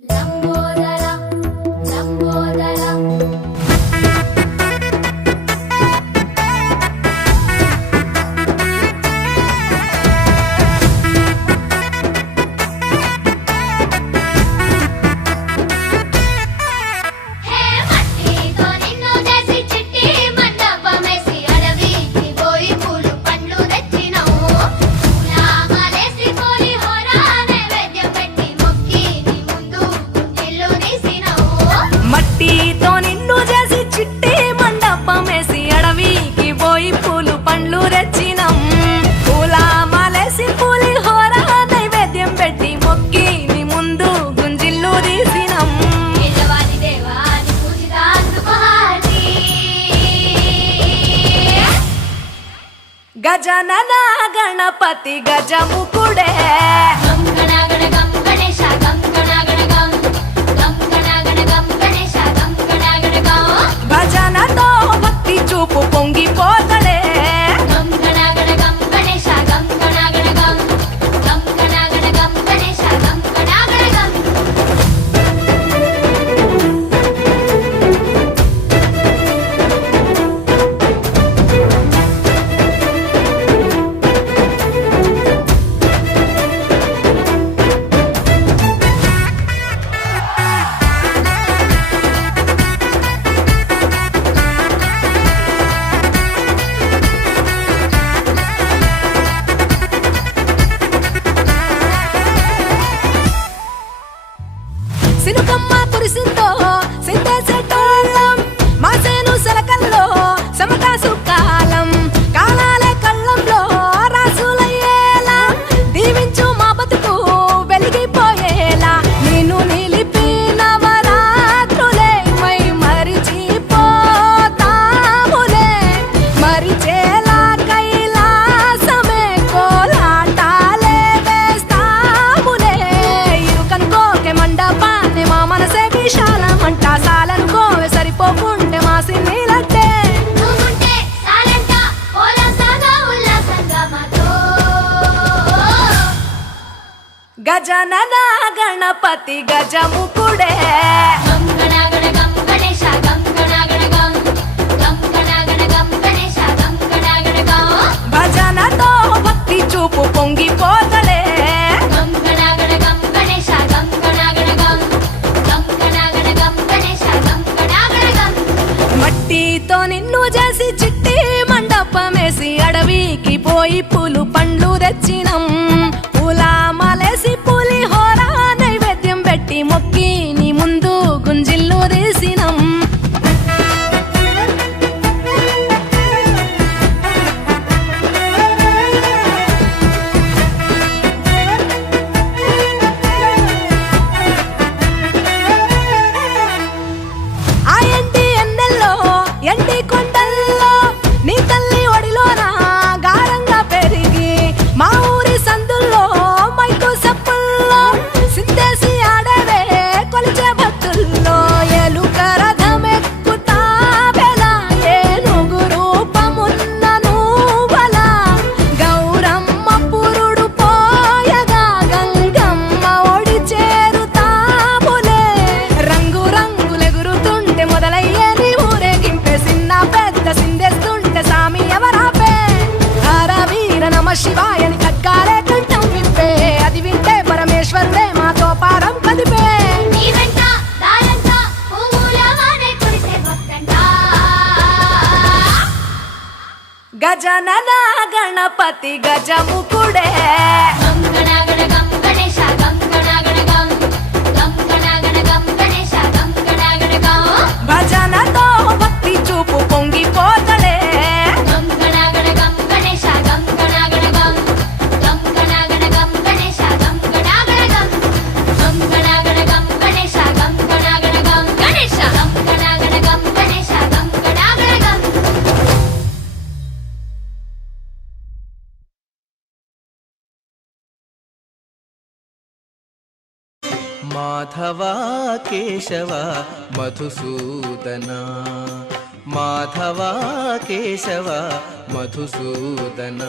లంబోదర లంబోదర గజనన గణపతి గజముకుడే భజనతో భక్తి చూపు పొంగిపోతడే సినుకమ్మ కురిసిందో సిందేసేటోళ్ళం మాసేను సలకల్లో సమకాసు కాలం కాలాలే కళ్ళంలో రాసులయ్యేలా దీవించు మా బతుకు వెలిగిపోయేలా నిన్ను నిలిపి నవరాత్రులే మై మరిచిపోతాములే మరిచేలా కైలాసమే కోలాటాలే వేస్తాములే ఇరుకనుకోకే మండప మా మనసే విశాలమంట సాలనుకోవే సరిపోకుంటే మా సిన్నీలట్టే గజనన గణపతి గజముకుడే భజనతో భక్తి చూపు పొంగిపోతలే మట్టితో నిన్ను చేసి చిట్టి మండపమేసి అడవికి పోయి పూలు పండ్లు తెచ్చినం పూల మాలేసి పులిహోర నైవేద్యం పెట్టి మొక్కి నీ ముందు గుంజిల్లు తీసినం ఎండి కొండల్లో నీ తల్లి ఒడిలోన గారంగా పెరిగి మా ఊరి సందుల్లో మైకు సప్పుల్లో సిందేసి ఆడవే కొలిచే భక్తుల్లో ఎలుక రథమెక్కుతావెలా ఏనుగు రూపమున్న నువ్వలా గౌరమ్మ పురుడు పోయగా గంగమ్మ ఒడి చేరుతాములే రంగు రంగులెగురుతుంటే మొదలయ్యే సిందేస్తుంటే సామి ఎవరాపే హర వీర నమ శివాయని ఖడ్గాలే కంఠం విప్పే అది వింటే పరమేశ్వరుడే మాతో పారం కదిపే గజనన గణపతి గజముకుడే భజనతో భక్తి చూపు పొంగిపోతలే మాధవ కేశవ మధుసూదన మాధవ కేశవ మధుసూదన